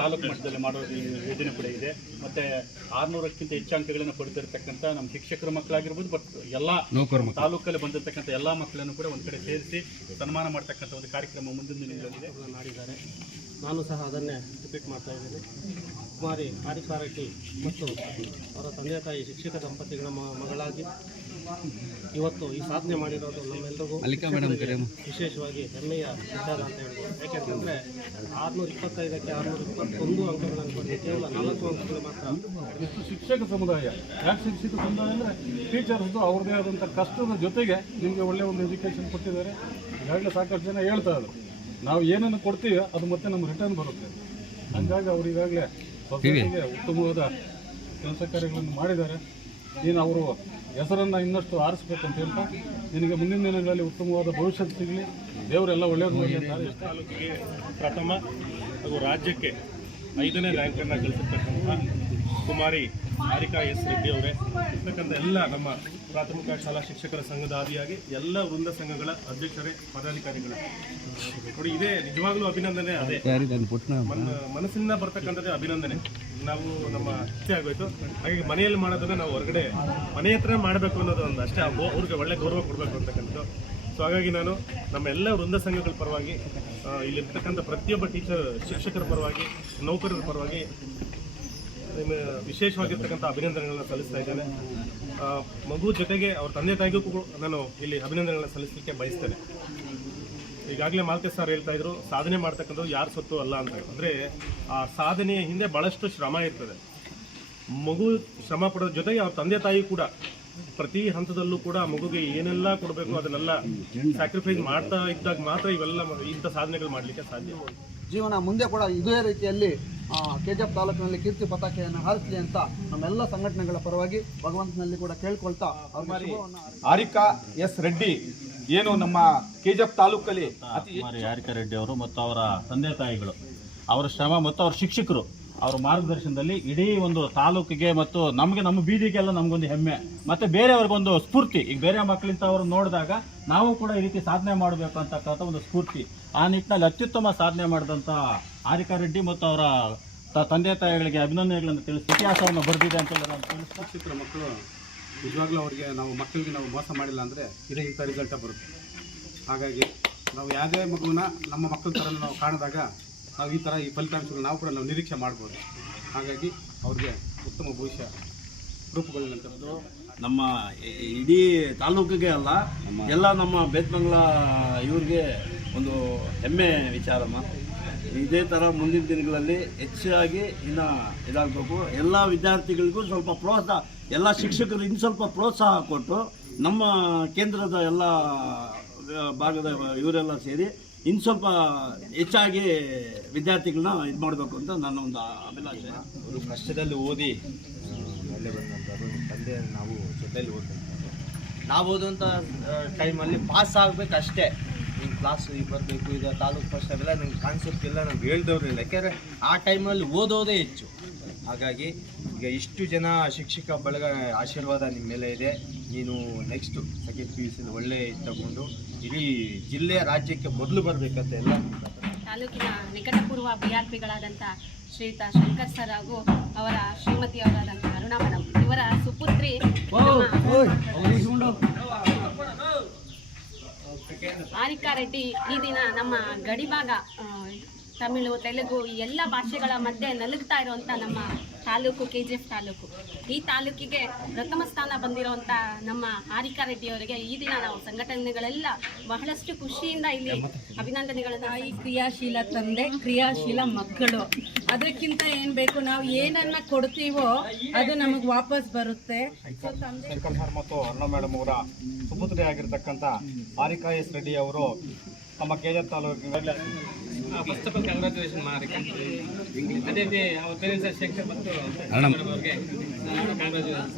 ತಾಲೂಕು ಮಟ್ಟದಲ್ಲಿ ಮಾಡೋ ಯೋಜನೆ ಕೂಡ ಇದೆ. ಮತ್ತು 600ಕ್ಕಿಂತ ಹೆಚ್ಚು ಅಂಕಗಳನ್ನು ಪಡೆದಿರ್ತಕ್ಕಂಥ ನಮ್ಮ ಶಿಕ್ಷಕರ ಮಕ್ಕಳಾಗಿರ್ಬೋದು, ಬಟ್ ಎಲ್ಲ ತಾಲೂಕಲ್ಲಿ ಬಂದಿರತಕ್ಕಂಥ ಎಲ್ಲ ಮಕ್ಕಳನ್ನು ಕೂಡ ಒಂದು ಕಡೆ ಸೇರಿಸಿ ಸನ್ಮಾನ ಮಾಡ್ತಕ್ಕಂಥ ಒಂದು ಕಾರ್ಯಕ್ರಮ ಮುಂದಿನ ದಿನಗಳಲ್ಲಿ ಮಾಡಿದ್ದಾರೆ. ನಾನು ಸಹ ಅದನ್ನೇ ರಿಪೀಟ್ ಮಾಡ್ತಾ ಇದ್ದೇನೆ. ಕುಮಾರಿ ಹಾರಿಕಾ ರೆಡ್ಡಿ ಮತ್ತು ಅವರ ತಂದೆ ತಾಯಿ ಶಿಕ್ಷಕ ದಂಪತಿಗಳ ಮಗಳಾಗಿ ಇವತ್ತು ಈ ಸಾಧನೆ ಮಾಡಿರೋದು ನಮ್ಮೆಲ್ಲರಿಗೂ ವಿಶೇಷವಾಗಿ ಹೆಮ್ಮೆಯ ವಿಚಾರ ಅಂತ ಹೇಳ್ಬೋದು. ಯಾಕೆಂತಂದರೆ 625ಕ್ಕೆ 621 ಅಂಕಗಳನ್ನು ಪಡೆದು ಕೇವಲ 4 ಅಂಕಗಳು ಮಾತ್ರ. ಶಿಕ್ಷಕ ಸಮುದಾಯ ಯಾಕೆ ಶಿಕ್ಷಕ ಸಮುದಾಯ ಅಂದರೆ ಟೀಚರ್ಸ್ದು ಅವ್ರದ್ದೇ ಆದಂಥ ಕಷ್ಟದ ಜೊತೆಗೆ ನಿಮಗೆ ಒಳ್ಳೆಯ ಒಂದು ಎಜುಕೇಷನ್ ಕೊಟ್ಟಿದ್ದಾರೆ. ಈಗಾಗಲೇ ಸಾಕಷ್ಟು ಜನ ಹೇಳ್ತಾ ಇದ್ದಾರೆ, ನಾವು ಏನೇನು ಕೊಡ್ತೀವಿ ಅದು ಮತ್ತೆ ನಮ್ಮ ರಿಟರ್ನ್ ಬರುತ್ತೆ. ಹಾಗಾಗಿ ಅವರು ಈಗಾಗಲೇ ಸೊಸೈಟಿಗೆ ಉತ್ತಮವಾದ ಕೆಲಸ ಕಾರ್ಯಗಳನ್ನು ಮಾಡಿದ್ದಾರೆ. ನೀನು ಅವರು ಹೆಸರನ್ನು ಇನ್ನಷ್ಟು ಆರಿಸ್ಬೇಕು ಅಂತ ಹೇಳ್ತಾ ನಿನಗೆ ಮುಂದಿನ ದಿನಗಳಲ್ಲಿ ಉತ್ತಮವಾದ ಭವಿಷ್ಯತ್ತು ಸಿಗಲಿ, ದೇವರೆಲ್ಲ ಒಳ್ಳೆಯದು ಮಾಡಲಿ ಅಂತ. ತಾಲೂಕಿಗೆ ಪ್ರಥಮ ಹಾಗೂ ರಾಜ್ಯಕ್ಕೆ 5ನೇ ರ್ಯಾಂಕನ್ನು ಗಳಿಸಿರ್ತಕ್ಕಂಥ ಕುಮಾರಿ ಹಾರಿಕಾ ಎಸ್ ರೆಡ್ಡಿ ಅವರೇ ಇರ್ತಕ್ಕಂಥ ಎಲ್ಲ ನಮ್ಮ ಪ್ರಾಥಮಿಕ ಶಾಲಾ ಶಿಕ್ಷಕರ ಸಂಘದ ಆದಿಯಾಗಿ ಎಲ್ಲ ವೃಂದ ಸಂಘಗಳ ಅಧ್ಯಕ್ಷರೇ ಪದಾಧಿಕಾರಿಗಳು ನೋಡಿ, ಇದೇ ನಿಜವಾಗ್ಲೂ ಅಭಿನಂದನೆ. ಅದೇ ಮನಸ್ಸಿಂದ ಬರ್ತಕ್ಕಂಥದ್ದೇ ಅಭಿನಂದನೆ. ನಾವು ನಮ್ಮ ಇಚ್ಛೆ ಆಗೋಯ್ತು, ಹಾಗಾಗಿ ಮನೆಯಲ್ಲಿ ಮಾಡೋದನ್ನ ನಾವು ಹೊರಗಡೆ ಮನೆ ಹತ್ರ ಮಾಡಬೇಕು ಅನ್ನೋದು ಒಂದು ಅಷ್ಟೇ, ಅವ್ರಿಗೆ ಒಳ್ಳೆ ಗೌರವ ಕೊಡಬೇಕು ಅಂತಕ್ಕಂಥದ್ದು. ಸೊ ಹಾಗಾಗಿ ನಾನು ನಮ್ಮ ಎಲ್ಲ ವೃಂದ ಸಂಘಗಳ ಪರವಾಗಿ, ಇಲ್ಲಿರ್ತಕ್ಕಂಥ ಪ್ರತಿಯೊಬ್ಬ ಶಿಕ್ಷಕರ ಪರವಾಗಿ, ನೌಕರರ ಪರವಾಗಿ ವಿಶೇಷವಾಗಿರ್ತಕ್ಕಂಥ ಅಭಿನಂದನೆಗಳನ್ನ ಸಲ್ಲಿಸ್ತಾ ಇದ್ದೇನೆ. ಮಗು ಜೊತೆಗೆ ಅವ್ರ ತಂದೆ ತಾಯಿಗೂ ಕೂಡ ನಾನು ಇಲ್ಲಿ ಅಭಿನಂದನೆಗಳನ್ನ ಸಲ್ಲಿಸಲಿಕ್ಕೆ ಬಯಸ್ತೇನೆ. ಈಗಾಗಲೇ ಮಾಲ್ತೇಶ್ ಸರ್ ಹೇಳ್ತಾ ಇದ್ರು, ಸಾಧನೆ ಮಾಡ್ತಕ್ಕಂಥದ್ದು ಯಾರ ಸೊತ್ತು ಅಲ್ಲ ಅಂತ. ಅಂದರೆ ಆ ಸಾಧನೆಯ ಹಿಂದೆ ಭಾಳಷ್ಟು ಶ್ರಮ ಇರ್ತದೆ. ಮಗು ಶ್ರಮ ಪಡೋದ್ರ ಜೊತೆಗೆ ಅವ್ರ ತಂದೆ ತಾಯಿ ಕೂಡ ಪ್ರತಿ ಹಂತದಲ್ಲೂ ಕೂಡ ಮಗುಗೆ ಏನೆಲ್ಲ ಕೊಡಬೇಕು ಅದನ್ನೆಲ್ಲ ಸ್ಯಾಕ್ರಿಫೈಸ್ ಮಾಡ್ತಾ ಇದ್ದಾಗ ಮಾತ್ರ ಇವೆಲ್ಲ ಇಂಥ ಸಾಧನೆಗಳು ಮಾಡಲಿಕ್ಕೆ ಸಾಧ್ಯ. ಜೀವನ ಮುಂದೆ ಕೂಡ ಇದೇ ರೀತಿಯಲ್ಲಿ KGF ತಾಲೂಕಿನಲ್ಲಿ ಕೀರ್ತಿ ಪತಾಕೆಯನ್ನು ಹಾರಿಸಲಿ ಅಂತ ನಮ್ಮೆಲ್ಲ ಸಂಘಟನೆಗಳ ಪರವಾಗಿ ಭಗವಂತನಲ್ಲಿ ಕೂಡ ಕೇಳ್ಕೊಳ್ತಾ ಹಾರಿಕಾ ಎಸ್ ರೆಡ್ಡಿ ಏನು ನಮ್ಮ KGF ತಾಲೂಕಲ್ಲಿ ಹಾರಿಕಾ ರೆಡ್ಡಿ ಅವರು ಮತ್ತು ಅವರ ತಂದೆ ತಾಯಿಗಳು, ಅವರ ಶ್ರಮ ಮತ್ತು ಅವರ ಶಿಕ್ಷಕರು ಅವರ ಮಾರ್ಗದರ್ಶನದಲ್ಲಿ ಇಡೀ ಒಂದು ತಾಲೂಕಿಗೆ ಮತ್ತು ನಮಗೆ ನಮ್ಮ ಬೀದಿಗೆಲ್ಲ ನಮಗೊಂದು ಹೆಮ್ಮೆ ಮತ್ತು ಬೇರೆಯವ್ರಿಗೊಂದು ಸ್ಫೂರ್ತಿ. ಈಗ ಬೇರೆ ಮಕ್ಕಳಿಂದ ಅವರು ನೋಡಿದಾಗ ನಾವು ಕೂಡ ಈ ರೀತಿ ಸಾಧನೆ ಮಾಡಬೇಕು ಅಂತಕ್ಕಂಥ ಒಂದು ಸ್ಫೂರ್ತಿ. ಆ ನಿಟ್ಟಿನಲ್ಲಿ ಅತ್ಯುತ್ತಮ ಸಾಧನೆ ಮಾಡಿದಂಥ ಹಾರಿಕಾ ರೆಡ್ಡಿ ಮತ್ತು ಅವರ ತಂದೆ ತಾಯಿಗಳಿಗೆ ಅಭಿನಂದನೆಗಳನ್ನು ತಿಳಿಸಿ ಇತಿಹಾಸವನ್ನು ಬರೆದಿದೆ ಅಂತ ನಾನು ತಿಳಿಸ್ತಾ. ಶಿಕ್ಷಕರ ಮಕ್ಕಳು ನಿಜವಾಗ್ಲೂ ಅವರಿಗೆ ಮಕ್ಕಳಿಗೆ ನಾವು ಮೋಸ ಮಾಡಿಲ್ಲ ಅಂದರೆ ಇದೇ ಇಂಥ ರಿಸಲ್ಟ ಬರುತ್ತೆ. ಹಾಗಾಗಿ ನಾವು ಯಾವುದೇ ಮಗುವನ್ನ ನಮ್ಮ ಮಕ್ಕಳ ಥರ ನಾವು ಕಾಣಿದಾಗ ನಾವು ಈ ಥರ ಈ ಫಲಿತಾಂಶಗಳು ನಾವು ಕೂಡ ನಿರೀಕ್ಷೆ ಮಾಡ್ಬೋದು. ಹಾಗಾಗಿ ಅವ್ರಿಗೆ ಉತ್ತಮ ಭವಿಷ್ಯ ರೂಪುಗೊಳ್ಳಂಥದ್ದು ನಮ್ಮ ಇಡೀ ತಾಲೂಕಿಗೆ ಅಲ್ಲ, ಎಲ್ಲ ನಮ್ಮ ಬೇತ್ಮಂಗ್ಲ ಇವ್ರಿಗೆ ಒಂದು ಹೆಮ್ಮೆ ವಿಚಾರಮ್ಮ. ಇದೇ ಥರ ಮುಂದಿನ ದಿನಗಳಲ್ಲಿ ಹೆಚ್ಚಾಗಿ ಇನ್ನು ಇದಾಗಬೇಕು. ಎಲ್ಲ ವಿದ್ಯಾರ್ಥಿಗಳಿಗೂ ಸ್ವಲ್ಪ ಪ್ರೋತ್ಸಾಹ, ಎಲ್ಲ ಶಿಕ್ಷಕರು ಇನ್ನು ಸ್ವಲ್ಪ ಪ್ರೋತ್ಸಾಹ ಕೊಟ್ಟು ನಮ್ಮ ಕೇಂದ್ರದ ಎಲ್ಲ ಭಾಗದ ಇವರೆಲ್ಲ ಸೇರಿ ಇನ್ನು ಸ್ವಲ್ಪ ಹೆಚ್ಚಾಗಿ ವಿದ್ಯಾರ್ಥಿಗಳನ್ನ ಇದು ಮಾಡಬೇಕು ಅಂತ ನನ್ನ ಒಂದು ಅಭಿಲಾಷೆ. ಅವರು ಕಷ್ಟದಲ್ಲಿ ಓದಿ ಒಳ್ಳೆ ಬಂದಂಥವ್ರು. ತಂದೆ ನಾವು ಜೊತೆಯಲ್ಲಿ ಓದ್ಬೇಕು. ನಾವು ಓದುವಂಥ ಟೈಮಲ್ಲಿ ಪಾಸ್ ಆಗಬೇಕು ಅಷ್ಟೇ. ಹಿಂಗೆ ಕ್ಲಾಸ್ ಈಗ ಬರಬೇಕು, ಇದು ತಾಲೂಕು ಫಸ್ಟ್ ಅವೆಲ್ಲ ನಂಗೆ ಕಾನ್ಸೆಪ್ಟ್ ಎಲ್ಲ ನಮ್ಗೆ ಹೇಳ್ದವ್ರು ಇಲ್ಲ. ಯಾಕೆಂದರೆ ಆ ಟೈಮಲ್ಲಿ ಓದೋದೇ ಹೆಚ್ಚು. ಹಾಗಾಗಿ ಈಗ ಇಷ್ಟು ಜನ ಶಿಕ್ಷಕ ಬಳಗ ಆಶೀರ್ವಾದ ನಿಮ್ಮ ಮೇಲೆ ಇದೆ. ನೀನು ನೆಕ್ಸ್ಟು ಸೆಕೆಂಡ್ PUC ಒಳ್ಳೆ ತಗೊಂಡು ಇಡೀ ಜಿಲ್ಲೆ ರಾಜ್ಯಕ್ಕೆ ಮೊದಲು ಬರಬೇಕಂತ ಎಲ್ಲ ತಾಲೂಕಿನ ನಿಕಟಪೂರ್ವ BRPಗಳಾದಂಥ ಶ್ರೀಯುತ ಶಂಕರ್ ಸರ್ ಹಾಗೂ ಅವರ ಶ್ರೀಮತಿಯವರಾದಂಥ ಅರುಣಾ ಮೇಡಮ್ ಇವರ ಸುಪುತ್ರಿ ಹಾರಿಕಾ ರೆಡ್ಡಿ ಈ ದಿನ ನಮ್ಮ ಗಡಿಭಾಗ ತಮಿಳು, ತೆಲುಗು ಈ ಎಲ್ಲ ಭಾಷೆಗಳ ಮಧ್ಯೆ ನಲುಗ್ತಾ ಇರುವಂಥ ನಮ್ಮ ತಾಲೂಕು KGF ತಾಲೂಕು. ಈ ತಾಲೂಕಿಗೆ ಪ್ರಥಮ ಸ್ಥಾನ ಬಂದಿರುವಂಥ ನಮ್ಮ ಹಾರಿಕಾ ರೆಡ್ಡಿ ಅವರಿಗೆ ಈ ದಿನ ನಾವು ಸಂಘಟನೆಗಳೆಲ್ಲ ಬಹಳಷ್ಟು ಖುಷಿಯಿಂದ ಇಲ್ಲಿ ಅಭಿನಂದನೆಗಳನ್ನು. ಈ ಕ್ರಿಯಾಶೀಲ ತಂದೆ, ಕ್ರಿಯಾಶೀಲ ಮಕ್ಕಳು, ಅದಕ್ಕಿಂತ ಏನು ಬೇಕು, ನಾವು ಏನನ್ನ ಕೊಡ್ತೀವೋ ಅದು ನಮಗೆ ವಾಪಸ್ ಬರುತ್ತೆ. ಶಂಕರ್ ಸರ್ ಮತ್ತು ಅರುಣಾ ಮೇಡಮ್ ಅವರ ಸುಪುತ್ರಿ ಆಗಿರ್ತಕ್ಕಂಥ ಹಾರಿಕಾ ಎಸ್ ರೆಡ್ಡಿ ಅವರು ನಮ್ಮ KGF ತಾಲೂಕಿನ first of all congratulation Harika. ಅದೇ ರೀತಿ ಅವ್ರ ಪೇರೆಂಟ್ಸ್ ಶಿಕ್ಷಕ ಮತ್ತು ಕಂಗ್ರ್ಯಾಚುಲೇಷನ್.